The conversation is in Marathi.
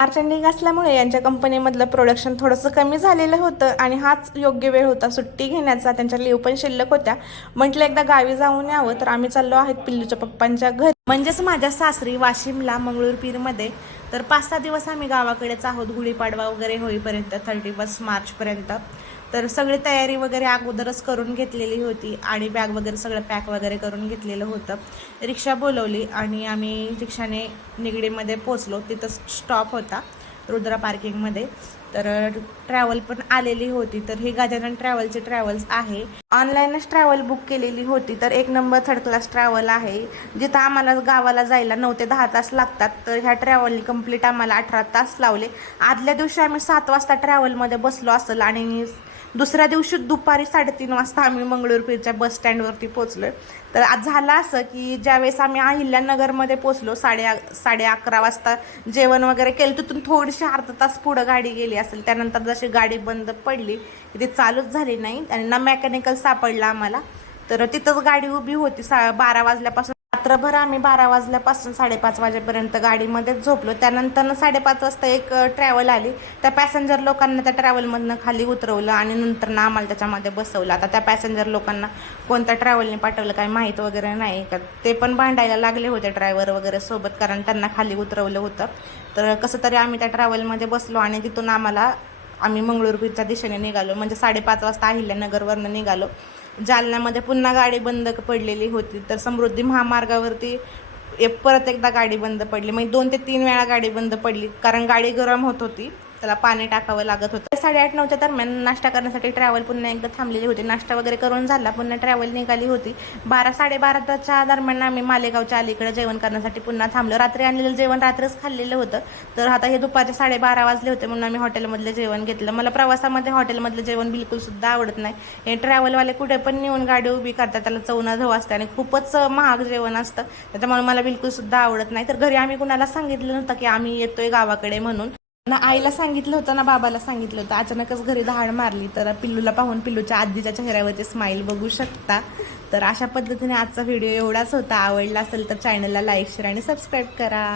मार्च एंडिंग असल्यामुळे यांच्या कंपनीमधलं प्रोडक्शन थोडंसं कमी झालेलं होतं आणि हाच योग्य वेळ होता सुट्टी घेण्याचा. त्यांच्या लीव पण शिल्लक होत्या. म्हटलं एकदा गावी जाऊन यावं, तर आम्ही चाललो आहेत पिल्लूच्या पप्पांच्या घरी, म्हणजेच माझ्या सासरी वाशिमला मंगळूरपीरमध्ये. तर 5-6 दिवस आम्ही गावाकडेच आहोत, गुढीपाडवा वगैरे होईपर्यंत, 31 मार्चपर्यंत. तर सगळी तयारी वगैरे अगोदरच करून घेतलेली होती आणि बॅग वगैरे सगळं पॅक वगैरे करून घेतलेलं होतं. रिक्षा बोलवली आणि आम्ही रिक्षाने निगडीमध्ये पोचलो. तिथं स्टॉप होता रुद्रा पार्किंगमध्ये. तर ट्रॅव्हल पण आलेली होती. तर ही गजानन ट्रॅव्हल्स आहे. ऑनलाईनच ट्रॅव्हल बुक केलेली होती. तर 1 नंबर 3rd क्लास ट्रॅव्हल आहे, जिथं आम्हाला गावाला जायला 9 ते 10 तास लागतात. तर ह्या ट्रॅव्हलनी कंप्लीट आम्हाला 18 तास लावले. आदल्या दिवशी आम्ही 7 वाजता ट्रॅव्हलमध्ये बसलो असेल आणि दुसऱ्या दिवशी दुपारी 3:30 वाजता आम्ही मंगळूरपीरच्या बस स्टँडवरती पोचलोय. तर आज झालं असं की ज्यावेळेस आम्ही अहिल्यानगरमध्ये पोचलो 11:30 वाजता जेवण वगैरे केलं, तिथून थोडीशी अर्धा तास पुढं गाडी गेली असेल. त्यानंतर जशी गाडी बंद पडली ती चालूच झाली नाही आणि ना मेकॅनिकल सापडला आम्हाला. तर तिथंच गाडी उभी होती 12 वाजल्यापासून. रात्रभर आम्ही 12 वाजल्यापासून 5:30 वाजेपर्यंत गाडीमध्येच झोपलो. त्यानंतर 5:30 वाजता एक ट्रॅव्हल आली. त्या पॅसेंजर लोकांना त्या ट्रॅव्हलमधनं खाली उतरवलं आणि नंतर ना आम्हाला त्याच्यामध्ये बसवलं. आता त्या पॅसेंजर लोकांना कोणत्या ट्रॅव्हलने पाठवलं काय माहीत वगैरे नाही का, ते पण भांडायला लागले होते ड्रायव्हर वगैरे सोबत, कारण त्यांना खाली उतरवलं होतं. तर कसं तरी आम्ही त्या ट्रॅव्हलमध्ये बसलो आणि तिथून आम्ही मंगळूरपीरच्या दिशेने निघालो. म्हणजे 5:30 वाजता अहिल्यानगरवरनं निघालो. जालन्यामध्ये पुन्हा गाडी बंद पडलेली होती. तर समृद्धी महामार्गावरती परत एकदा गाडी बंद पडली. म्हणजे 2 ते 3 वेळा गाडी बंद पडली, कारण गाडी गरम होत होती, त्याला पाणी टाकावं लागत होतं. 8:30-9च्या दरम्यान नाश्ता करण्यासाठी ट्रॅव्हल पुन्हा एकदा थांबलेली होती. नाश्ता वगैरे करून झाला, पुन्हा ट्रॅव्हल निघाली होती. 12-12:30च्या दरम्यान आम्ही मालेगावच्या अलीकडे जेवण करण्यासाठी पुन्हा थांबलो. रात्री आणलेलं जेवण रात्रीच खाल्लेलं होतं. तर आता हे दुपारचे 12:30 वाजले होते म्हणून आम्ही हॉटेलमधलं जेवण घेतलं. मला प्रवासामध्ये हॉटेलमधलं जेवण बिलकुलसुद्धा आवडत नाही. हे ट्रॅव्हलवाले कुठे पण नेऊन गाडी उभी करतात, त्याला चव ना धव असते आणि खूपच महाग जेवण असतं. त्याच्यामुळे मला बिलकुलसुद्धा आवडत नाही. तर घरी आम्ही कुणाला सांगितलं नव्हतं की आम्ही येतोय गावाकडे म्हणून. ना आईला सांगितलं होतं ना बाबाला सांगितलं होतं. अचानकच घरी दहाड मारली. तर पिल्लूला पाहून पिल्लूच्या आजीच्या चेहऱ्यावरती स्माईल बघू शकता. तर अशा पद्धतीने आजचा व्हिडिओ एवढाच होता. आवडला असेल तर चॅनलला लाईक, शेअर आणि सबस्क्राईब करा.